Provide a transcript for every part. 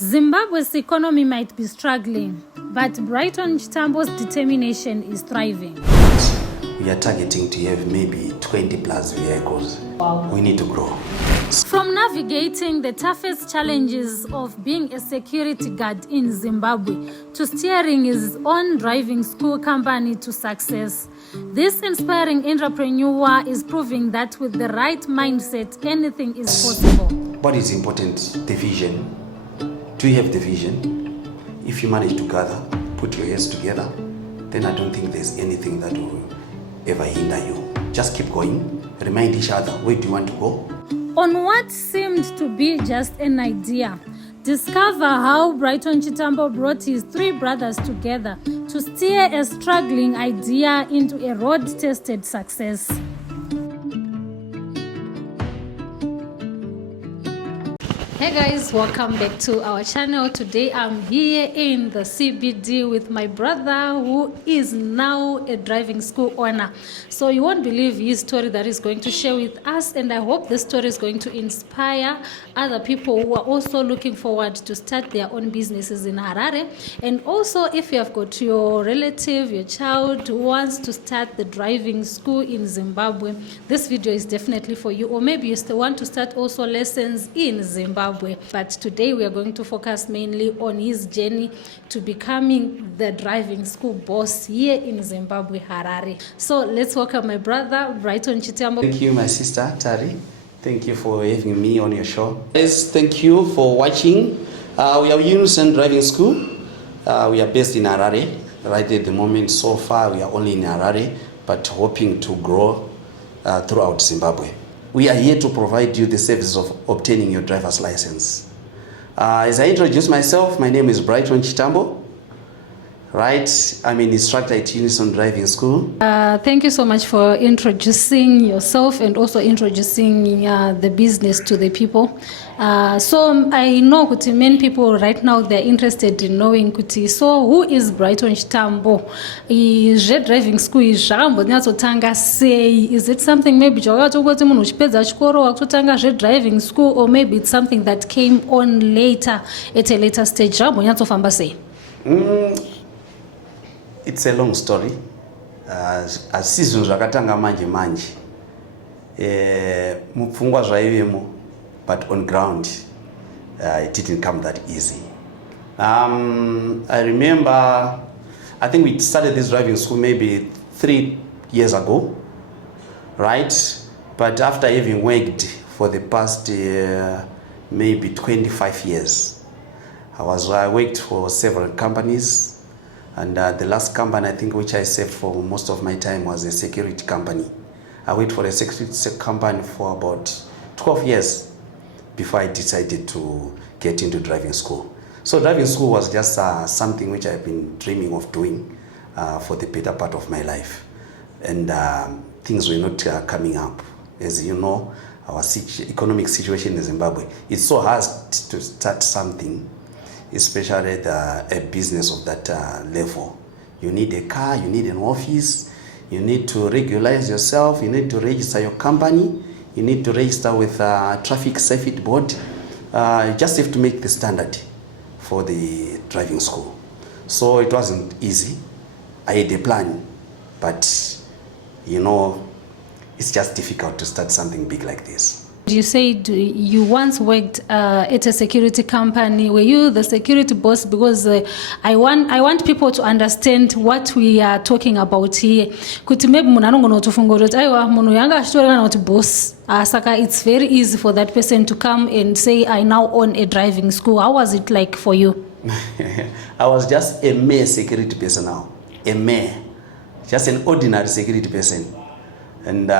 Zimbabwe's economy might be struggling, but Brighton Chitambo's determination is thriving. We are targeting to have maybe 20 plus vehicles. Wow. We need to grow. From navigating the toughest challenges of being a security guard in Zimbabwe to steering his own driving school company to success, this inspiring entrepreneur is proving that with the right mindset, anything is possible. What is important? The vision. Do you have the vision? If you manage to gather, put your heads together, then I don't think there's anything that will ever hinder you. Just keep going. Remind each other, where do you want to go? On what seemed to be just an idea, discover how Brighton Chitambo brought his three brothers together to steer a struggling idea into a road-tested success. Hey guys, welcome back to our channel. Today I'm here in the CBD with my brother who is now a driving school owner. So you won't believe his story that he's going to share with us, and I hope this story is going to inspire other people who are also looking forward to start their own businesses in Harare. And also, if you have got your relative, your child who wants to start the driving school in Zimbabwe, this video is definitely for you. Or maybe you still want to start also lessons in Zimbabwe. But today we are going to focus mainly on his journey to becoming the driving school boss here in Zimbabwe, Harare. So let's welcome my brother, Brighton Chitambo. Thank you, my sister, Tari. Thank you for having me on your show. Yes, thank you for watching. We are Unison Driving School. We are based in Harare. Right at the moment, so far, we are only in Harare, but hoping to grow throughout Zimbabwe. We are here to provide you the service of obtaining your driver's license. As I introduce myself, my name is Brighton Chitambo. Right, I'm an instructor at Unison Driving School. Thank you so much for introducing yourself and also introducing the business to the people. So I know kuti many people right now they're interested in knowing kuti, so who is Brighton Chitambo? Is driving school is say, is it something maybe driving school, or maybe it's something that came on later at a later stage? It's a long story. As seasons rakatanga manje mupfungwa zvaivemo, but on ground it didn't come that easy. I remember, I think we started this driving school maybe 3 years ago, right? But after having worked for the past maybe 25 years, I worked for several companies. And the last company, I think, which I served for most of my time was a security company. I worked for a security company for about 12 years before I decided to get into driving school. So driving school was just something which I've been dreaming of doing for the better part of my life. And things were not coming up. As you know, our economic situation in Zimbabwe, it's so hard to start something, especially a business of that level. You need a car, you need an office, you need to regularize yourself, you need to register your company, you need to register with traffic safety board. You just have to make the standard for the driving school. So it wasn't easy. I had a plan, but you know, it's just difficult to start something big like this. You said you once worked at a security company. Were you the security boss? Because I want people to understand what we are talking about here. Kuti maybe munanongono tufungoro aiwa munu yanga ashtorana kuti boss. Saka it's very easy for that person to come and say I now own a driving school. How was it like for you? I was just a mere security person now. A mere, just an ordinary security person, and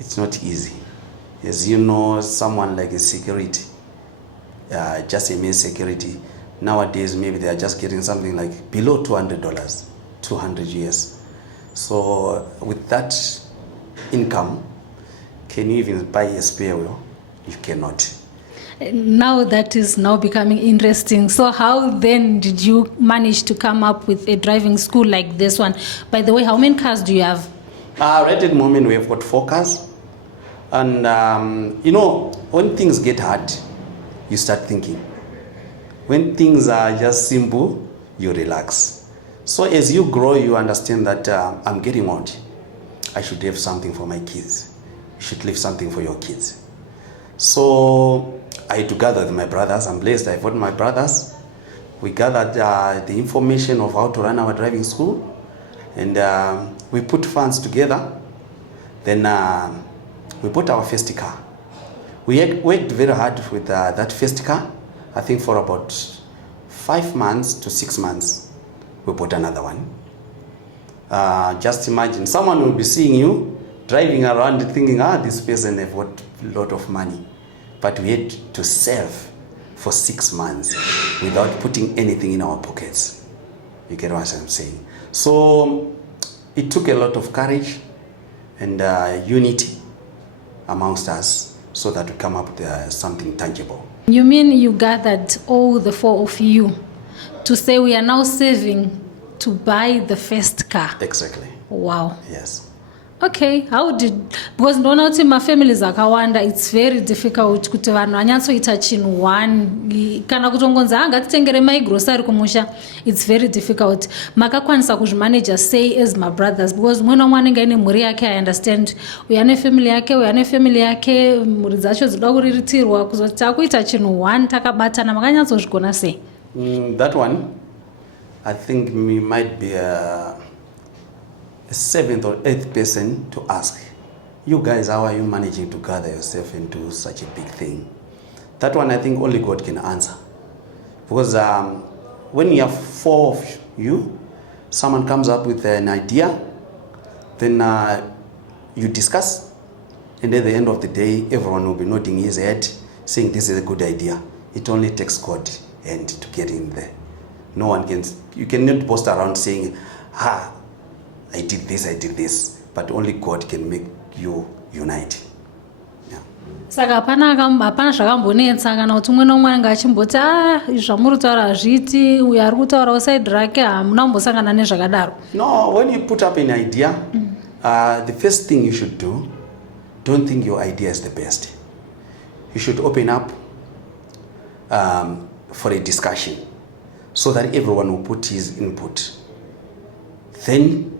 it's not easy. As you know, someone like a security, just a mere security, nowadays maybe they are just getting something like below $200, 200 US. So with that income, can you even buy a spare wheel? You cannot. Now that is now becoming interesting. So how then did you manage to come up with a driving school like this one? By the way, how many cars do you have? Right at the moment we have got 4 cars. And you know, when things get hard, you start thinking. When things are just simple, you relax. So as you grow, you understand that I'm getting old. I should have something for my kids. You should leave something for your kids. So I had to gather with my brothers. I'm blessed. I fought my brothers. We gathered the information of how to run our driving school, and we put funds together. Then we bought our first car. We worked very hard with that first car. I think for about 5 months to 6 months, we bought another one. Just imagine, someone will be seeing you driving around thinking, this person have got a lot of money. But we had to save for 6 months without putting anything in our pockets. You get what I'm saying? So it took a lot of courage and unity amongst us so that we come up with something tangible. You mean you gathered all the 4 of you to say we are now saving to buy the first car? Exactly. Wow. Yes. Okay, because ndona kuti mafamilies akawanda, it's very difficult kuti vanhu vanyatsoita chinhu one, kana kutongonzi ngatitengere maigrocery kumusha, it's very difficult. Makakwanisa kuzvimanage sei as my brothers? Because mwana umwe anenge ane mhuri yake, I understand. Uyu ane family yake, uyu ane family yake, mhuri dzacho dzida kuriritirwa, kuzoti takuita chinhu one takabatana, makanyatsozvigona sei? That one, I think we might be a 7th or 8th person to ask, you guys, how are you managing to gather yourself into such a big thing? That one I think only God can answer. Because when you have 4 of you, someone comes up with an idea, then you discuss, and at the end of the day, everyone will be nodding his head, saying this is a good idea. It only takes God and to get in there. No one can, you cannot boast around saying, I did this, but only God can make you unite. Yeah. Saka hapana zvakambonetsa kana kuti umwe nomwe anenge achimboti zvamuri kutaura hazviiti, uyo ari kutaurawo side rake, hamuna kumbosangana nezvakadaro? No, when you put up an idea, the first thing you should do, don't think your idea is the best. You should open up for a discussion so that everyone will put his input. Then,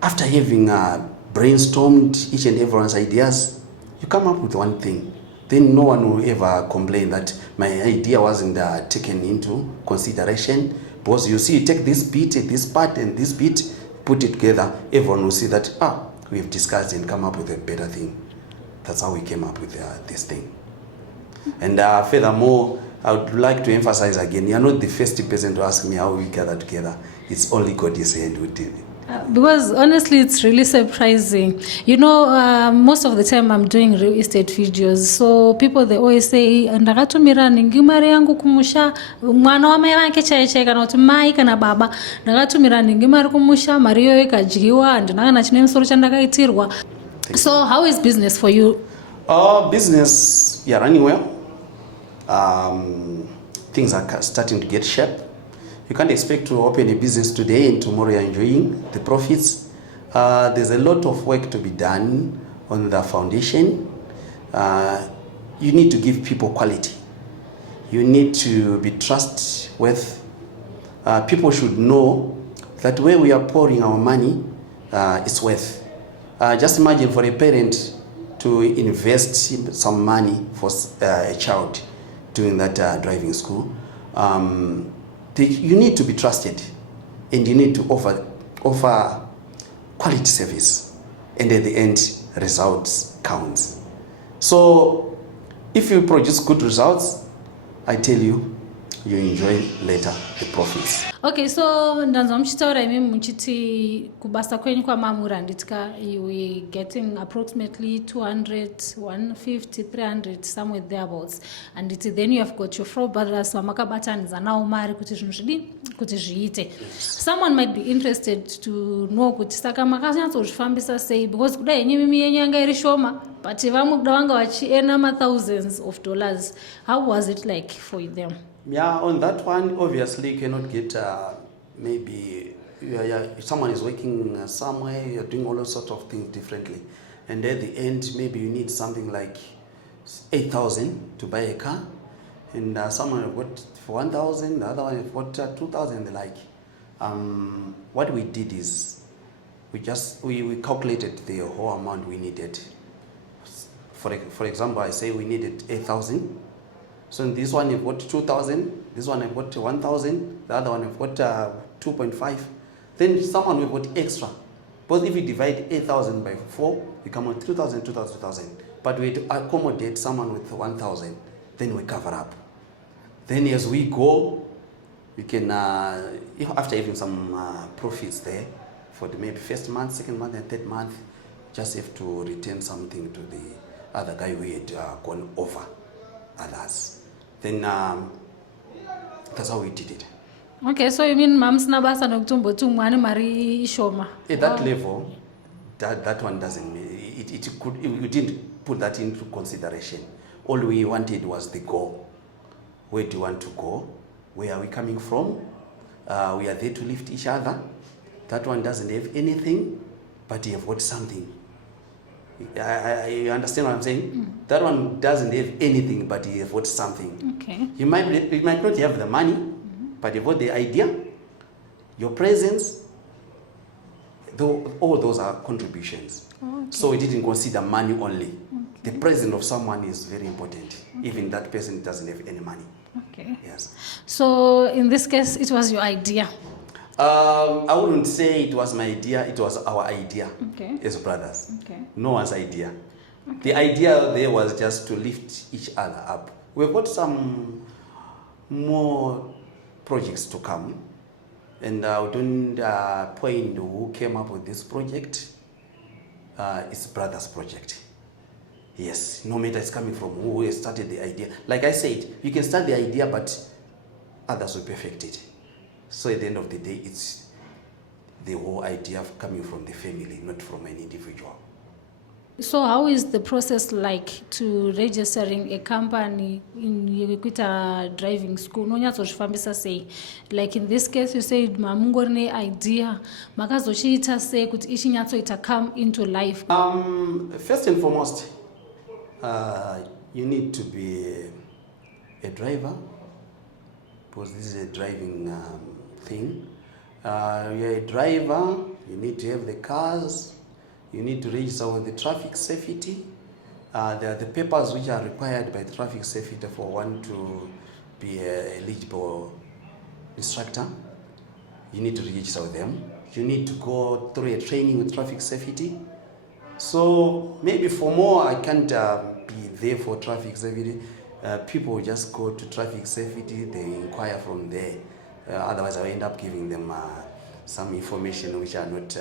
after having brainstormed each and everyone's ideas, you come up with one thing. Then no one will ever complain that my idea wasn't taken into consideration. Because you see, take this bit, this part, and this bit, put it together, everyone will see that, we've discussed and come up with a better thing. That's how we came up with this thing. And furthermore, I would like to emphasize again, you're not the first person to ask me how we gather together. It's only God is hand who did it. Because honestly, it's really surprising. You know, most of the time I'm doing real estate videos. So people, they always say, ndakatumira ningi mari yangu kumusha, mwana wa mai vake chaiye kana kuti mai kana baba, ndakatumira ningi mari kumusha, mari yoyo ikadyiwa, ndinakana chine musoro chandakaitirwa. So how is business for you? Business, yeah, running well. Things are starting to get shape. You can't expect to open a business today and tomorrow you're enjoying the profits. There's a lot of work to be done on the foundation. You need to give people quality. You need to be trustworthy. People should know that where we are pouring our money is worth. Just imagine for a parent to invest some money for a child doing that driving school. You need to be trusted, and you need to offer quality service, and at the end, results counts. So, if you produce good results, I tell you, you enjoy later the profits. Okay, so ndanzwa muchitaura imi muchiti kubasa kwenyu kwamamura nditika you were getting approximately 200, 150, 300 somewhere thereabouts, and then you have got your 4 brothers vamakabatanidza nawo mari kuti zvinhu zvidii kuti zviite. Someone might be interested to know kuti saka makanyatsodzifambisa sei, because kudai mimi yenyu yanga iri shoma, but vamwe kuda vanga vachiena thousands of dollars. How was it like for them? Yeah, on that one, obviously you cannot get maybe if someone is working somewhere, you're doing all sorts of things differently, and at the end maybe you need something like 8,000 to buy a car, and someone have got for 1,000, the other one have got 2,000, the like. What we did is we calculated the whole amount we needed. For example, I say we needed 8,000. So in this one you've got 2,000, this one I've got 1,000, the other one I've got 2.5. Then someone will got extra. But if you divide 8,000 by 4, you come on 2,000, 2,000, 2,000. But we accommodate someone with 1,000, then we cover up. Then as we go, we can, after having some profits there, for the maybe first month, second month, and third month, just have to return something to the other guy we had gone over others. Then that's how we did it. Okay, so you mean Mams Nabasa Noktumbo Mani Mari Shoma? At that level, that one doesn't, we didn't put that into consideration. All we wanted was the goal. Where do you want to go? Where are we coming from? We are there to lift each other. That one doesn't have anything, but you have got something. You understand what I'm saying? That one doesn't have anything, but you have got something. Okay. You might not have the money, but you've got the idea, your presence. All those are contributions. Okay. So we didn't consider money only. Okay. The presence of someone is very important. Okay. Even that person doesn't have any money. Okay. Yes. So in this case, it was your idea. I wouldn't say it was my idea, it was our idea. Okay. As brothers. Okay. No one's idea. Okay. The idea there was just to lift each other up. We've got some more projects to come, and I don't point who came up with this project. It's brothers' project. Yes, no matter it's coming from who has started the idea. Like I said, you can start the idea, but others will perfect it. So at the end of the day, it's the whole idea of coming from the family, not from an individual. So how is the process like to registering a company in Brighton Driving School? Say, like in this case, you said mamungorne idea, makazochiita say kuti ichinyatsota come into life. First and foremost, you need to be a driver, because this is a driving thing. You're a driver, you need to have the cars, you need to register with the traffic safety. There are the papers which are required by traffic safety for one to be an eligible instructor. You need to register with them. You need to go through a training with traffic safety. So maybe for more, I can't be there for traffic safety. People just go to traffic safety, they inquire from there. Otherwise, I'll end up giving them some information which are not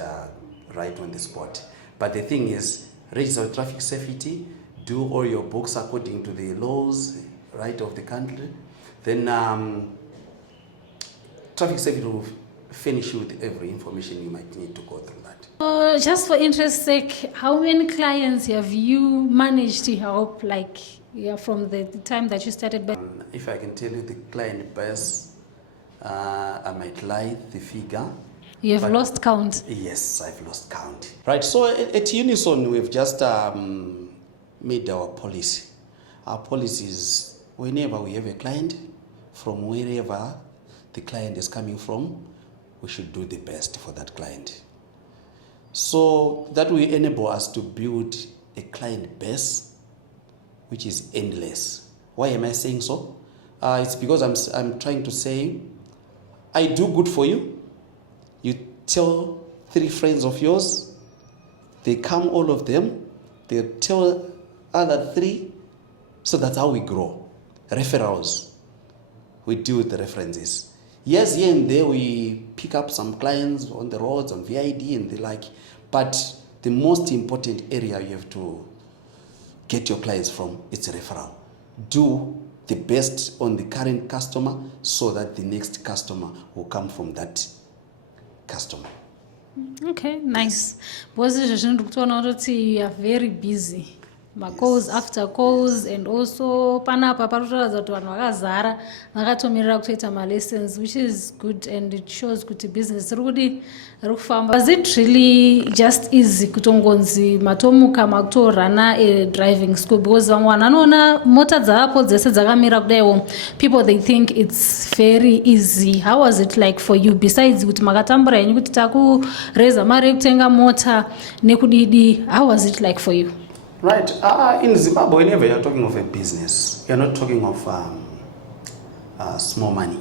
right on the spot. But the thing is, register with traffic safety, do all your books according to the laws, right, of the country. Then traffic safety will finish you with every information you might need to go through that. Just for interest's sake, how many clients have you managed to help, like, from the time that you started? If I can tell you the client base, I might lie the figure. You have lost count? Yes, I've lost count. Right, so at Unison, we've just made our policy. Our policy is whenever we have a client, from wherever the client is coming from, we should do the best for that client. So that will enable us to build a client base which is endless. Why am I saying so? It's because I'm trying to say, I do good for you. You tell 3 friends of yours, they come, all of them, they tell other 3. So that's how we grow. Referrals. We deal with the references. Yes, here and there we pick up some clients on the roads, on VID and the like, but the most important area you have to get your clients from is referral. Do the best on the current customer so that the next customer will come from that customer. Okay, nice. Because you are very busy. calls after calls, and also panapa parotaradza kuti vanhu vakazara vakatomirira kutoita malessons, which is good, and it shows kuti business riri kufamba. Was it really just easy kutongonzi matomuka makutorana a driving school? Because vamwe vanhu vanoona mota dzavapo dzese dzakamira kudaiwo, people they think it's very easy. How was it like for you, besides kuti makatambura henyu kuti takureza mari yekutenga mota nekudidi? How was it like for you? Right. In Zimbabwe, whenever you're talking of a business, you're not talking of small money.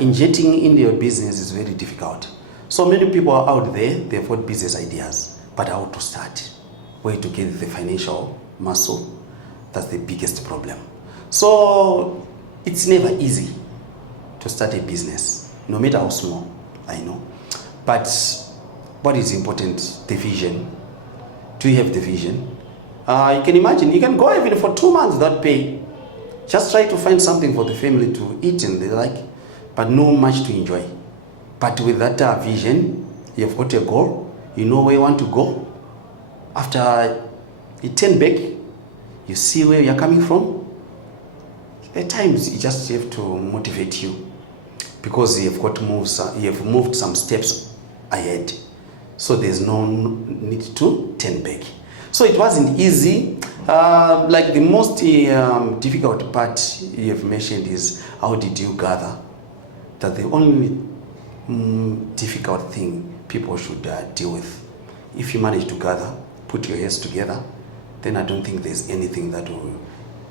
Injecting into your business is very difficult. So many people are out there, they've got business ideas, but how to start? Where to get the financial muscle? That's the biggest problem. So it's never easy to start a business, no matter how small, I know. But what is important? The vision. Do you have the vision? You can imagine, you can go even for 2 months without pay. Just try to find something for the family to eat and they like, but no much to enjoy. But with that vision, you've got a goal, you know where you want to go. After you turn back, you see where you're coming from. At times, you just have to motivate you because you've got to move, you have moved some steps ahead. So there's no need to turn back. So it wasn't easy. Like the most difficult part you have mentioned is how did you gather? That the only difficult thing people should deal with. If you manage to gather, put your heads together, then I don't think there's anything that will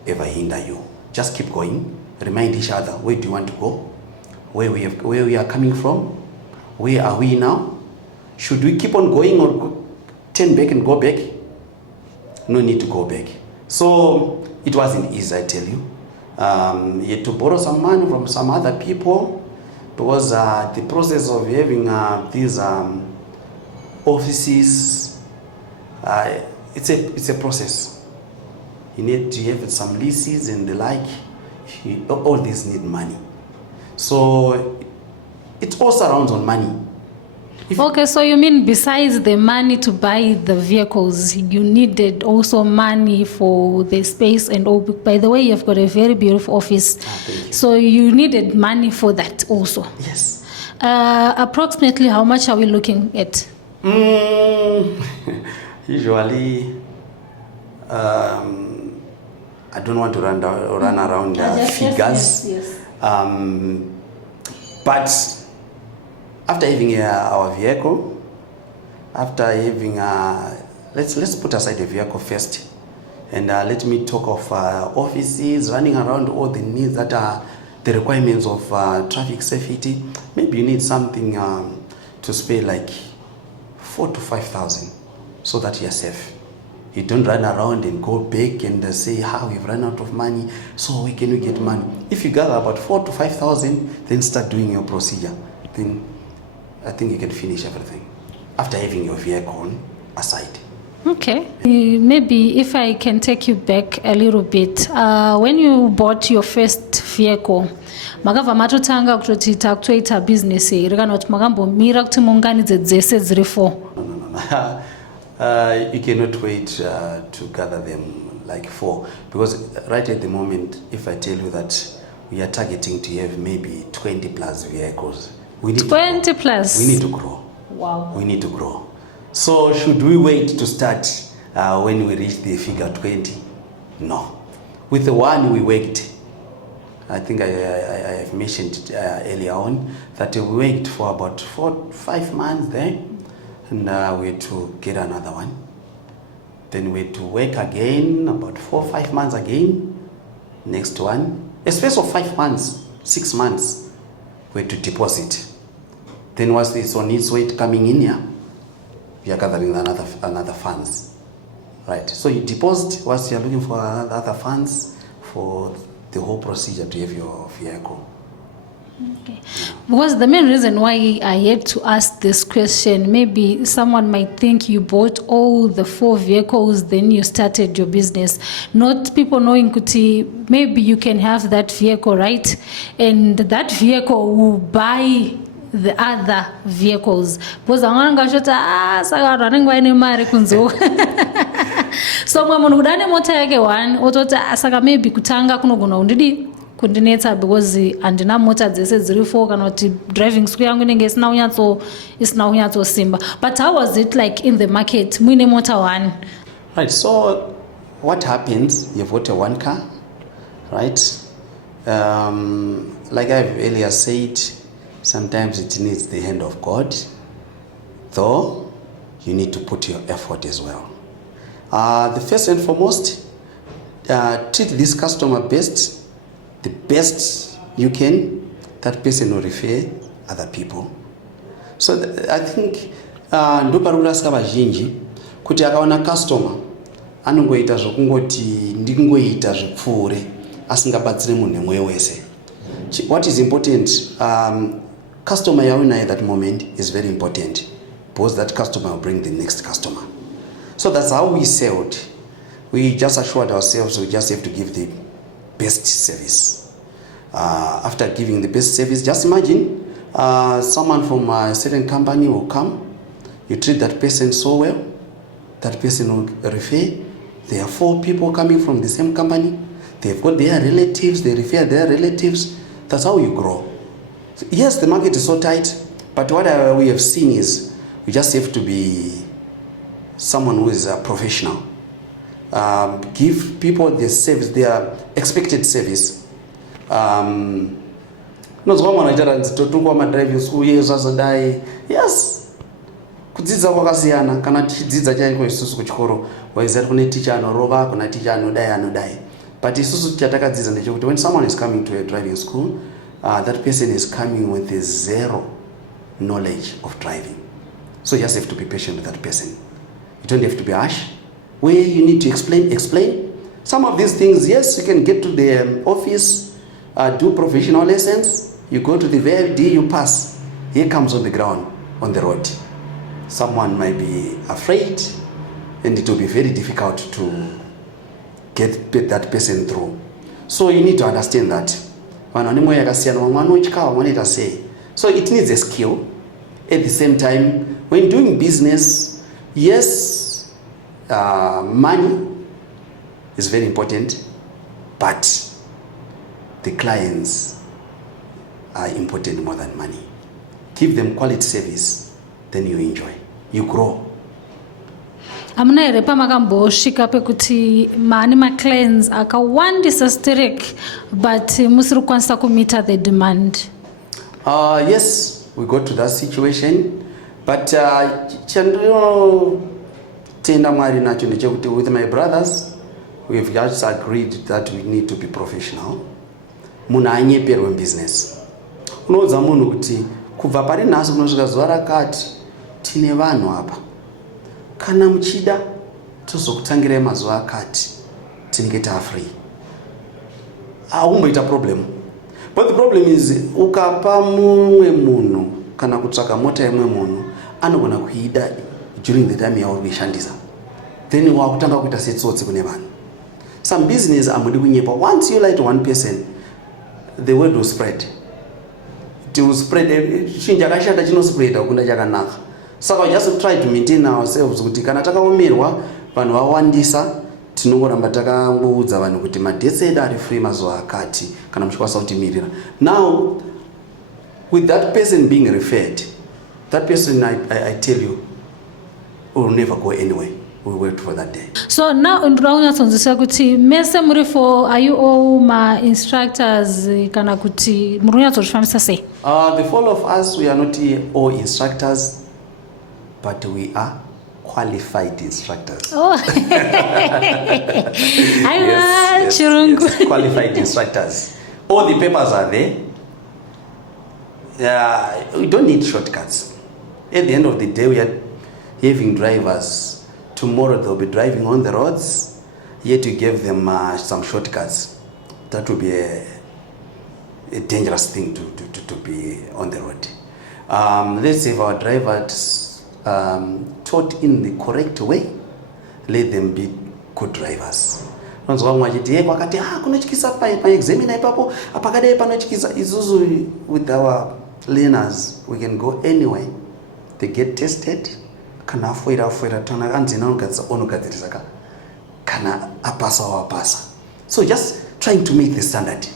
ever hinder you. Just keep going. Remind each other, where do you want to go? Where we are coming from? Where are we now? Should we keep on going or turn back and go back? No need to go back. So it wasn't easy, I tell you. You had to borrow some money from some other people because the process of having these offices, it's a process. You need to have some leases and the like. All these need money. So it all surrounds on money. Okay, so you mean besides the money to buy the vehicles, you needed also money for the space and all. By the way, you've got a very beautiful office. Thank you. So you needed money for that also. Yes. Approximately how much are we looking at? Usually, I don't want to run around figures. Yes. But after having our vehicle, after having let's put aside the vehicle first, and let me talk of offices, running around, all the needs that are the requirements of traffic safety. Maybe you need something to spend like 4,000 to 5,000 so that you're safe. You don't run around and go back and say, how we've run out of money, so where can we get money? If you gather about 4,000 to 5,000, then start doing your procedure. Then I think you can finish everything after having your vehicle aside. Okay. Maybe if I can take you back a little bit. When you bought your first vehicle, makabva matotanga kutoti takutoita business here kana kuti makambomira kuti muunganidze dzese dziri 4? No. You cannot wait to gather them like 4 because right at the moment, if I tell you that we are targeting to have maybe 20 plus vehicles, we need 20 plus. We need to grow. Wow. We need to grow. So should we wait to start when we reach the figure 20? No. With the one we worked, I think I have mentioned earlier on that we worked for about 4-5 months there, and we had to get another one. Then we had to work again, about 4-5 months again. Next one, a space of 5 months, 6 months, we had to deposit. Then once it's on its way to coming in here, we are gathering another funds, right? So you deposit once you are looking for other funds for the whole procedure to have your vehicle. Okay. Because the main reason why I had to ask this question, maybe someone might think you bought all the 4 vehicles, then you started your business. Not people knowing kuti, maybe you can have that vehicle, right? And that vehicle will buy the other vehicles. Because I'm going to say, saka running by mari kunzo. So mwe munhu kudane mota yake 1 ototi asaka maybe kutanga kunogona kundinetsa because handina mota dzese dziri 4 kana kuti driving school yangu inenge isina kunyatso simba. But how was it like in the market muine mota 1? Right, so what happens, you've got a 1 car, right? Like I've earlier said, sometimes it needs the hand of God, though you need to put your effort as well. The first and foremost, treat this customer best, the best you can. That person will refer other people. So I think ndo parurasika vazhinji kuti akaona customer anongoita zvokungoti ndingoita zvipfuure asingabatsire munhu nemwe wese. What is important, customer yauna at that moment is very important, because that customer will bring the next customer. So that's how we sold. We just assured ourselves we just have to give the best service. After giving the best service, just imagine someone from a certain company will come, you treat that person so well, that person will refer. There are 4 people coming from the same company, they've got their relatives, they refer their relatives. That's how you grow. So yes, the market is so tight, but what we have seen is we just have to be someone who is a professional. Give people the service, their expected service. Nozwa mwana chara nzitotukwa madriving school yesu azodai. Yes. Kudzidza kwakasiyana kana tichidzidza chaiko isusu kuchikoro waiziva kune teacher anorova kuna teacher anodai. But isusu chatakadzidza ndechekuti when someone is coming to a driving school, that person is coming with a zero knowledge of driving. So you just have to be patient with that person. You don't have to be harsh. Where you need to explain. Some of these things, yes, you can get to the office, do professional lessons, you go to the VFD, you pass. Here comes on the ground, on the road. Someone might be afraid, and it will be very difficult to get that person through. So you need to understand that. So it needs a skill. At the same time, when doing business, yes, money is very important, but the clients are important more than money. Give them quality service, then you enjoy, you grow. Amuna here pamakamboshika pekuti mani clients akawandisa sterek but musiri kukwanisa kumita the demand. Yes, we got to that situation, but chandino tenda mwari nacho ndechekuti with my brothers we've just agreed that we need to be professional. Munhu anyeperwe business. Unoudza munhu kuti kubva pari nhasi kunosvika zuva rakati tine vanhu apa. Kana muchida tozokutangirai mazuva akati tinenge free. Aumboita problem. But the problem is ukapa mumwe munhu kana kutsvaka mota yemwe munhu anogona kuida during the time yauri kuishandisa. Then wakutanga kuita setsotsi kune vanhu. Some business amudi kunyepa. Once you lie to one person, the word will spread. It will spread. Chinja kashata chino spread akunda chakanaka. Saka we just try to maintain ourselves kuti kana takaomerwa vanhu vawandisa tinongoramba takangoudza vanhu kuti madhetsi edu ari free mazuva akati kana muchikwanisa kutimirira. Now with that person being referred, that person I tell you will never go anywhere. We wait for that day. So now ndiraunyatsonzisa kuti mese muri for are you all my instructors kana kuti muri unyatsozvifambisa sei? The four of us, we are not all instructors, but we are qualified instructors. Oh. Yes, qualified instructors. All the papers are there. We don't need shortcuts. At the end of the day, we are having drivers. Tomorrow they'll be driving on the roads. Yet you give them some shortcuts. That would be a dangerous thing to be on the road. Let's say if our drivers taught in the correct way, let them be good drivers. With our learners, we can go anywhere. They get tested. kana apasa wapasa. So just trying to meet the standard.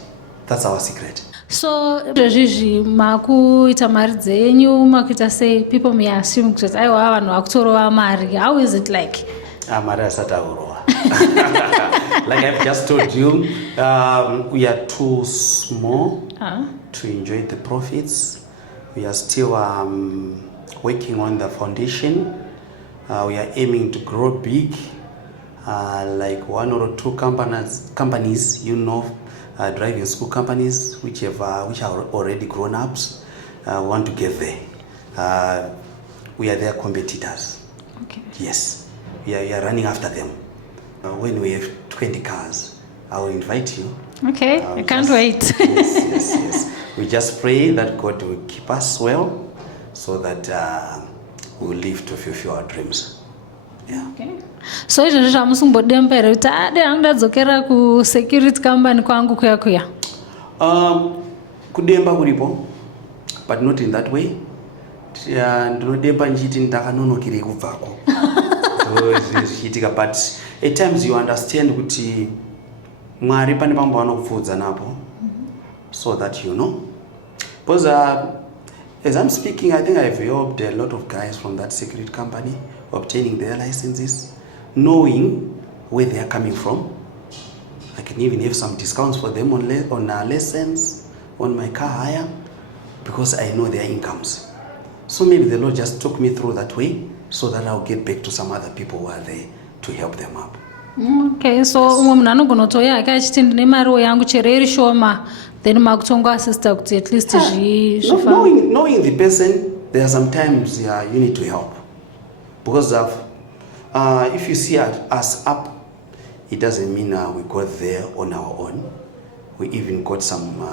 That's our secret. So izvozvi makuita mari dzenyu makuita sei, people may assume kuti aiwa vanhu vakutorova mari. How is it like? Mari asati aurova. Like I've just told you, we are too small to enjoy the profits. We are still working on the foundation. We are aiming to grow big, like 1 or 2 companies, driving school companies which are already grown ups. Want to get there. We are their competitors. Okay. Yes, we are running after them. When we have 20 cars, I will invite you. Okay, I can't wait. Yes. We just pray that God will keep us well, so that we will live to fulfill our dreams. Yeah. Okay. So izvozvi zvamusimbodemba here kuti ade hangu ndadzokera ku-security company kwangu kuya? Kudemba kuripo, but not in that way. Ndinodemba nchiti ndakanonokire kubvako. But at times you understand kuti Mwari pane pambo vanokupfudza napo, so that you know. Because as I'm speaking, I think I've helped a lot of guys from that security company obtaining their licenses, knowing where they are coming from. I can even have some discounts for them on lessons, on my car hire, because I know their incomes. So maybe the Lord just took me through that way, so that I'll get back to some other people who are there to help them up. Okay, so umwe munhu anogona kutoya hake achiti ndine mariwo yangu chero iri shoma, then makutongo assista kuti at least knowing the person, there are sometimes you need to help, because if you see us up, it doesn't mean we got there on our own. We even got some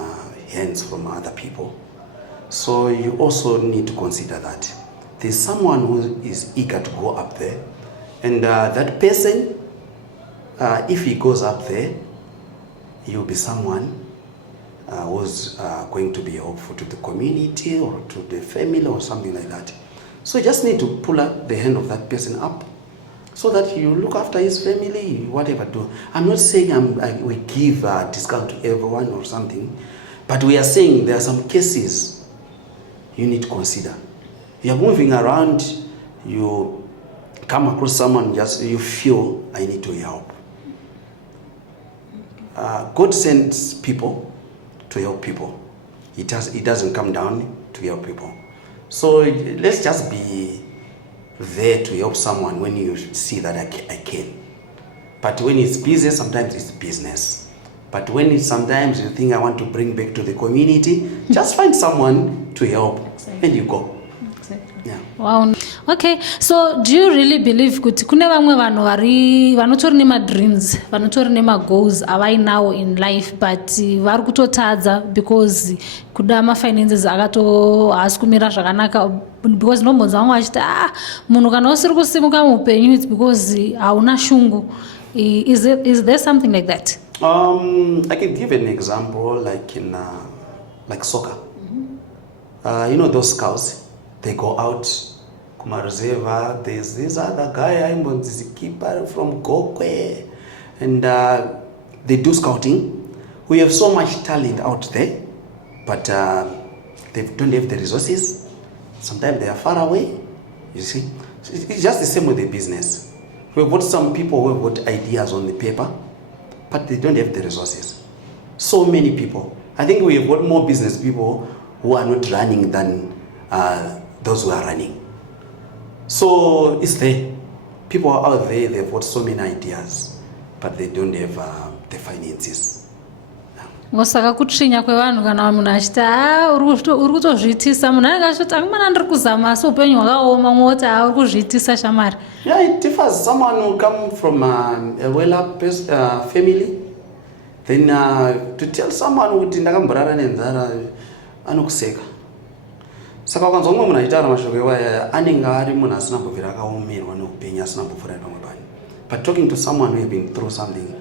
hands from other people. So you also need to consider that there's someone who is eager to go up there, and that person, if he goes up there, he'll be someone who's going to be helpful to the community or to the family or something like that. So you just need to pull up the hand of that person up, so that you look after his family, whatever do. I'm not saying we give a discount to everyone or something, but we are saying there are some cases you need to consider. You are moving around, you come across someone, you feel I need to help. God sends people to help people. It doesn't come down to help people. So let's just be there to help someone when you see that I can. But when it's business, sometimes it's business. But when sometimes you think I want to bring back to the community, just find someone to help, and you go. Exactly. Yeah. Wow. Okay, so do you really believe kuti kune vamwe vanhu vanotori nema-dreams, vanotori nema-goals avainawo in life, but vari kutotadza because kuda ma-finances haasi kumira zvakanaka, because ndombonza vamwe vachiti munhu kana usiri kusimuka muupenyu, it's because hauna shungu. Is there something like that? I can give an example, like in like soccer. Those scouts, they go out Kumaruzeva, there's this other guy, I'm this keeper from Gokwe, and they do scouting. We have so much talent out there, but they don't have the resources. Sometimes they are far away, you see. It's just the same with the business. We've got some people who have got ideas on the paper, but they don't have the resources. So many people. I think we have got more business people who are not running than those who are running. So it's there. People are out there, they've got so many ideas, but they don't have the finances. Wasaka kutshinya kwevanhu kana munhu achiti uri kutozviitisa, munhu anenge achiti akumana ndiri kuzama asi upenyu hwakaoma, mwoti uri kuzviitisa shamari. Yeah, it differs. Someone who come from a well-up family, then to tell someone kuti ndakamborara nenzara anokuseka. Saka ukanzwa umwe munhu achitaura mashoko iwaya anenge ari munhu asina kubvira akaomerwa neupenyu, asina kupfuura pamwe pano. But talking to someone who has been through something,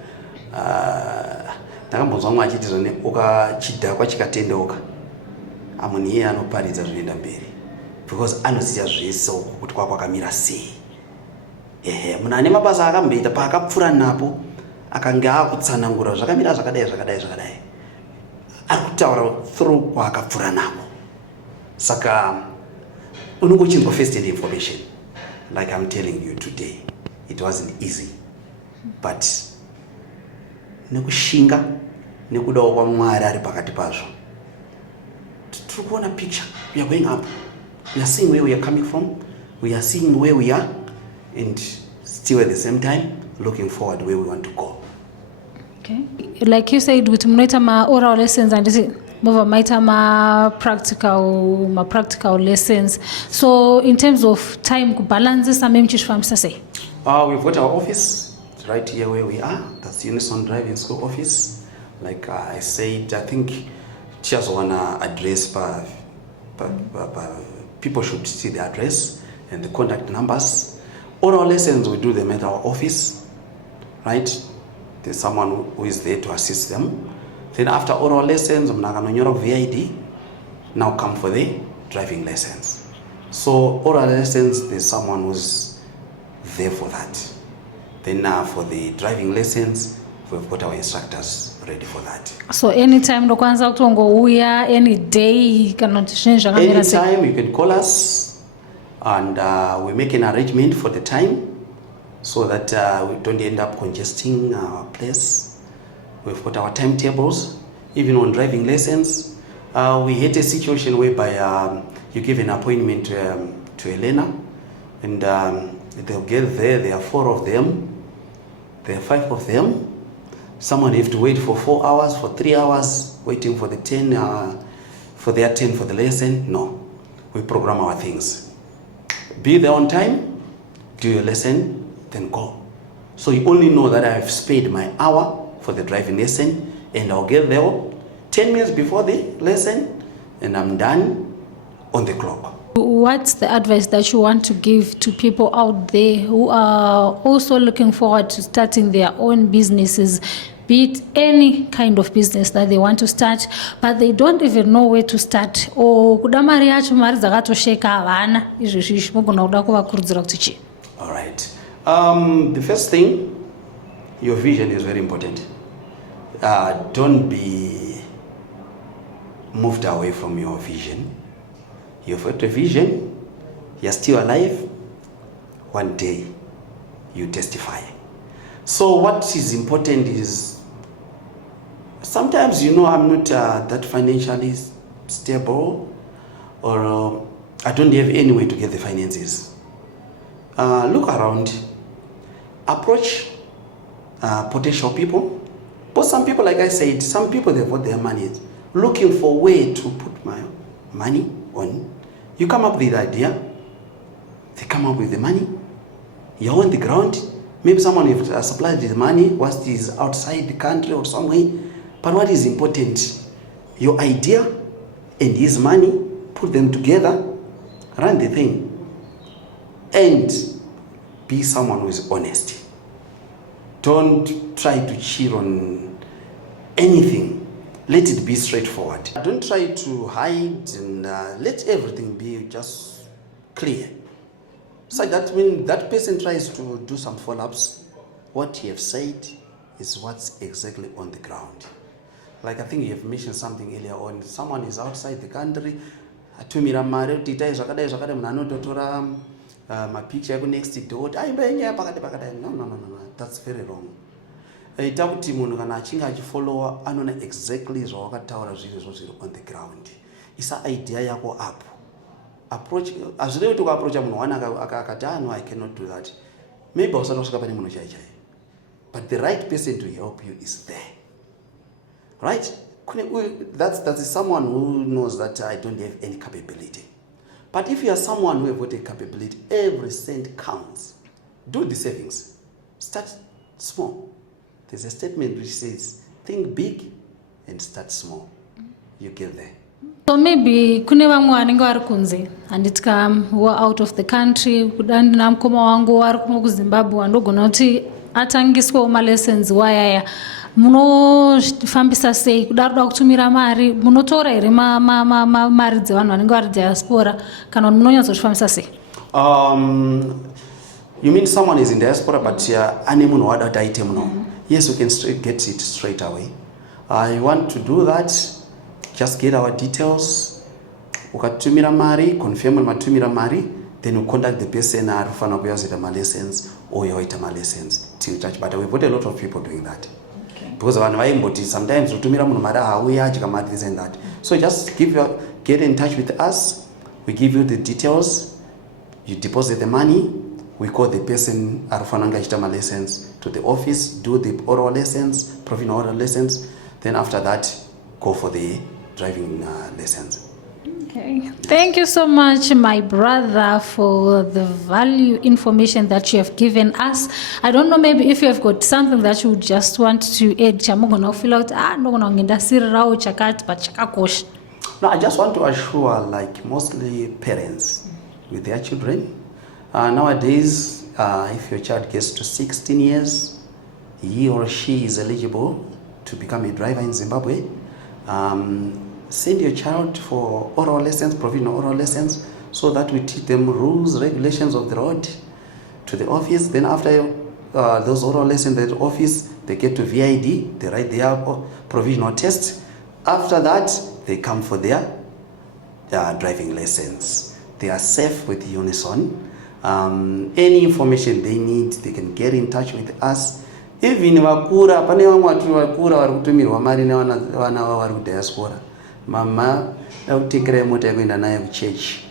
ndakambonzwa umwe achiti zvone ukachidhakwa chikatendeuka, munhu iye anoparidza zvinoenda mberi, because anoziva zvese kuti kwakamira sei. munhu ane mabasa akamboita paakapfuura napo akanga akutsanangura zvakamira zvakadai ari kutaura through kwaakapfuura napo. Saka unongochinzwa first hand information. Like I'm telling you today, it wasn't easy, but nekushinga nekudawo kwaMwari ari pakati pazvo, tiri kuona picture. We are going up, we are seeing where we are coming from, we are seeing where we are, and still at the same time looking forward where we want to go. Okay, like you said, with mnaita ma oral lessons and maita ma practical lessons. So in terms of time balance, say we've got our office right here where we are. That's Unison Driving School office. Like I said, I think just wanna address, people should see the address and the contact numbers. All our lessons, we do them at our office, right? There's someone who is there to assist them. Then after oral lessons, VID, now come for the driving lessons. So oral lessons, there's someone who's there for that. Then for the driving lessons, we've got our instructors ready for that. So anytime any day cannot change. Anytime you can call us, and we make an arrangement for the time so that we don't end up congesting our place. We've got our timetables. Even on driving lessons, we had a situation whereby you give an appointment to Elena, and they'll get there. There are 4 of them. There are 5 of them. Someone have to wait for 4 hours, for 3 hours, waiting for the 10 for their 10 for the lesson. No, we program our things. Be there on time, do your lesson, then go. So you only know that I've paid my hour for the driving lesson, and I'll get there 10 minutes before the lesson, and I'm done on the clock. What's the advice that you want to give to people out there who are also looking forward to starting their own businesses, be it any kind of business that they want to start, but they don't even know where to start? Or all right. The first thing, your vision is very important. Don't be moved away from your vision. You've got a vision, you're still alive, one day you testify. So what is important is, sometimes I'm not that financially stable, or I don't have any way to get the finances. Look around, approach potential people. But some people, like I said, some people, they've got their money looking for way to put my money on. You come up with the idea, they come up with the money, you're on the ground. Maybe someone has supplied the money whilst he's outside the country or somewhere. But what is important, your idea and his money, put them together, run the thing, and be someone who is honest. Don't try to cheat on anything. Let it be straightforward. Don't try to hide, and let everything be just clear. So that when that person tries to do some follow-ups, what you have said is what's exactly on the ground. Like I think you have mentioned something earlier on. Someone is outside the country. My picture next door. No. That's very wrong. Ita kuti munhu kana achinga achifollowa anona exactly zvawakataura zviri on the ground. Isa idea yako up. Approach, azvirevi kuti ukaapproacha munhu wani akati no, I cannot do that. Maybe usana kusvika pane munhu chai. But the right person to help you is there. Right? That's someone who knows that I don't have any capability. But if you are someone who have got a capability, every cent counts. Do the savings. Start small. There's a statement which says, think big and start small. You get there. So maybe kune vamwe vanenge vari kunze handitika who are out of the country, kudandina mukoma wangu vari kuno kuZimbabwe wandogona kuti atangiswa malessons wayaya, munofambisa sei kudaroda kutumira mari, munotora here mari dzevanhu vanenge vari diaspora kana munonyatsotifambisa sei? You mean someone is in diaspora but animal what item no? Yes, we can get it straight away. You want to do that? Just get our details. Ukatumira mari, confirm matumira mari, then you contact the person arufana kuyazita ma lessons or yoita ma lessons till touch. But we've got a lot of people doing that. Okay. Because sometimes utumira munhu mari hauya chikamati this and that. So just get in touch with us. We give you the details. You deposit the money. We call the person arufananga chita ma lessons to the office, do the oral lessons, provisional oral lessons. Then after that, go for the driving lessons. Okay. Thank you so much, my brother, for the value information that you have given us. I don't know, maybe if you have got something that you just want to add, fill out. No, I just want to assure, like mostly parents with their children. Nowadays, if your child gets to 16 years, he or she is eligible to become a driver in Zimbabwe. Send your child for oral lessons, provisional oral lessons, so that we teach them rules, regulations of the road to the office. Then after those oral lessons at the office, they get to VID, they write their provisional test. After that, they come for their driving lessons. They are safe with Unison. Any information they need, they can get in touch with us. Even vakura, pane vamwe vakura vari kutumirwa mari nevana vavo vari kudiaspora. Mama, nautekera mota yekuenda nayo kuchurch.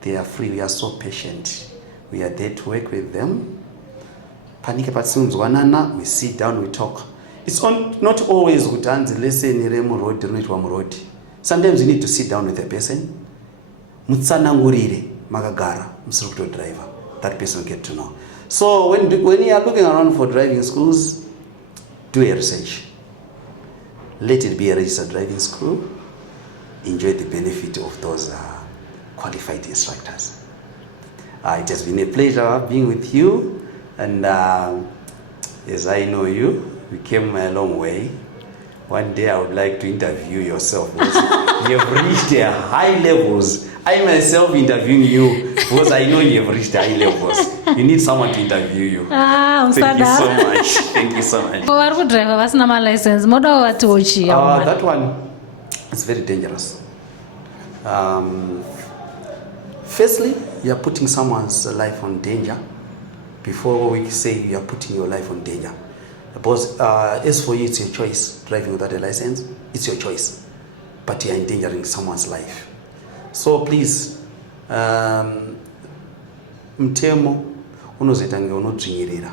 They are free. We are so patient. We are there to work with them. Panike patsinzwanana, we sit down, we talk. It's not always kuti hanzi lesson remu road rinoitwa muroad. Sometimes you need to sit down with a person. Mutsanangurire makagara musiri kuto driver. That person will get to know. So when you are looking around for driving schools, do a research. Let it be a registered driving school. Enjoy the benefit of those qualified instructors. It has been a pleasure being with you, and as I know you, we came a long way. One day I would like to interview yourself. You have reached high levels. I myself interviewing you because I know you have reached high levels. You need someone to interview you. Thank you so much. Thank you so much. That one is very dangerous. Firstly, you are putting someone's life on danger. Before we say you are putting your life on danger. Because as for you, it's your choice. Driving without a license, it's your choice. But you are endangering someone's life. So please, mtemo unozoita nge unodzvinyirira,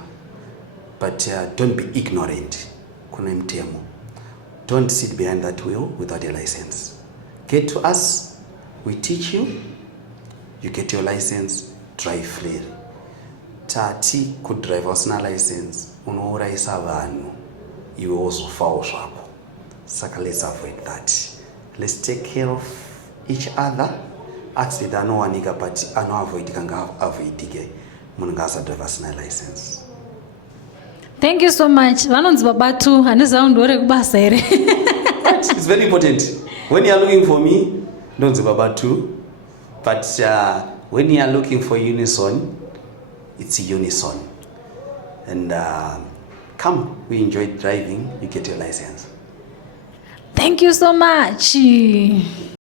but don't be ignorant. Kuna mtemo. Don't sit behind that wheel without a license. Get to us, we teach you, you get your license, drive freely. Tati could drive usina license, unouraisa vanhu, iwe wozofawo zvako. Saka let's avoid that. Let's take care of each other. Accident anowanika but anoavoidika ngaavoidike munhu ngaasadrive asina license. Thank you so much. Vanonzi babatu handiziva ndore kubasa here. It's very important. When you are looking for me, ndonzi babatu. But when you are looking for Unison, it's Unison. And come, we enjoy driving, you get your license. Thank you so much.